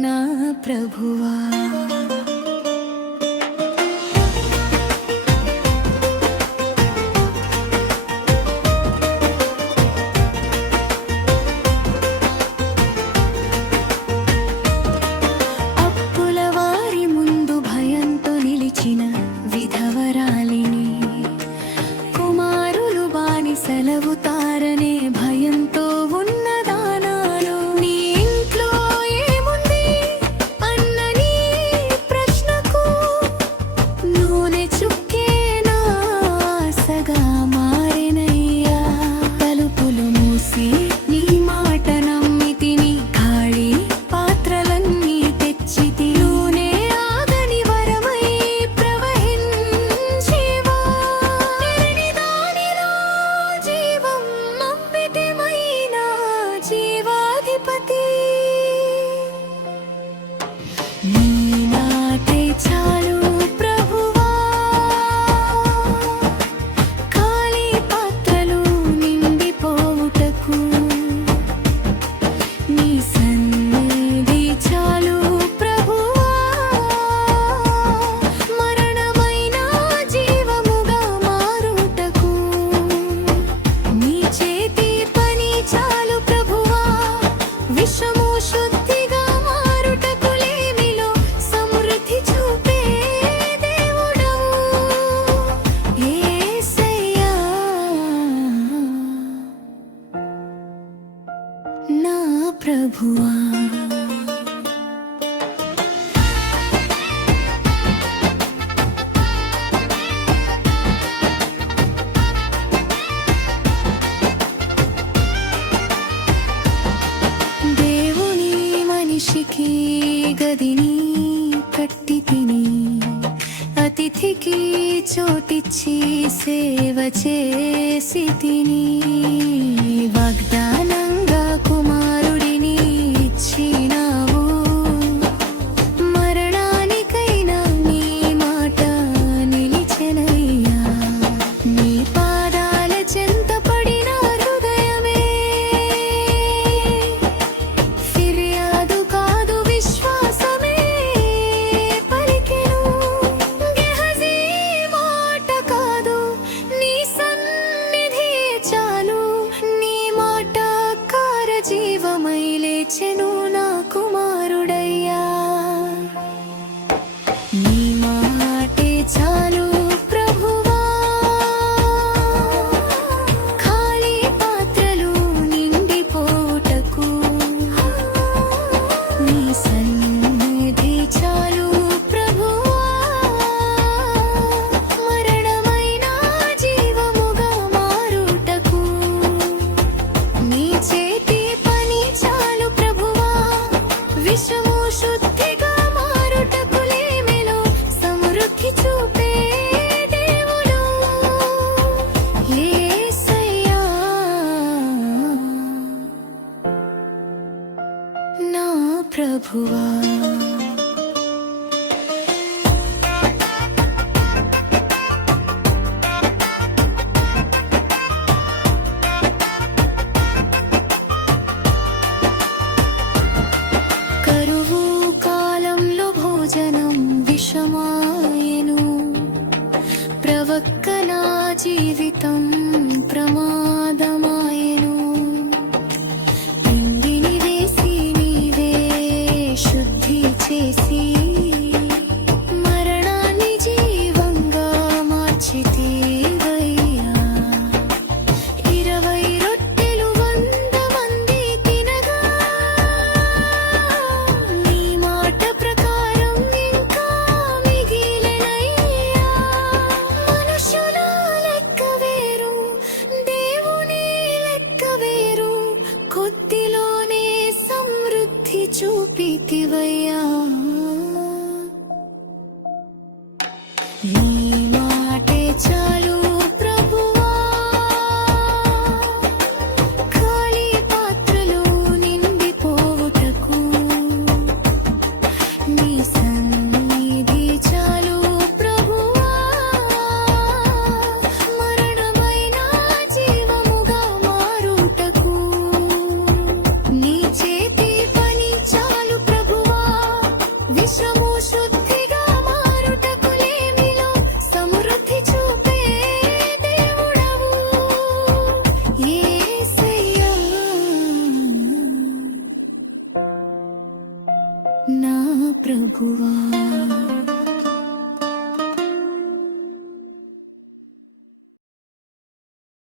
నా ప్రభువా అప్పుల వారి ముందు భయంతో నిలిచిన విధవరాలిని కుమారులు బానిసలవుతారనే భయంతో ప్రభువా దేవుని మనిషికి గదిని కట్టి తిని అతిథికి చోటిచ్చి సేవ చేసి తిని వాగ్దానంగా కుమారుడిని ఇచ్చినావు మరణానికైనా నీ మాట నిలిచెనయ్యా నీ పాదాల చెంత పడిన హృదయమే ఫిర్యాదు కాదు విశ్వాసమే పలికెను గెహజీ మాట కాదు నీ సన్నిధి చాలు నీ మాట కార జీవమై లేచెను నా కుమారుడయ్యా నీ మాటే చాలు ప్రభువా ఖాళీ పాత్రలు నిండిపోటకు నీ సన్నిధి చాలు ప్రభువా మరణమైన జీవముగా మారుటకు నీ చేతి పని చాలు ప్రభువా విషము శుద్ధిగా మారుటకు లేమిలో సమృద్ధి చూపే దేవుడు యేసయ్యా నా ప్రభువా కరువు కాలంలో భోజనం విషమాయెను ప్రవక్త నా జీవితం ప్రమాదమాయెను పిండిని వేసి నీవే శుద్ధి ప్రభువా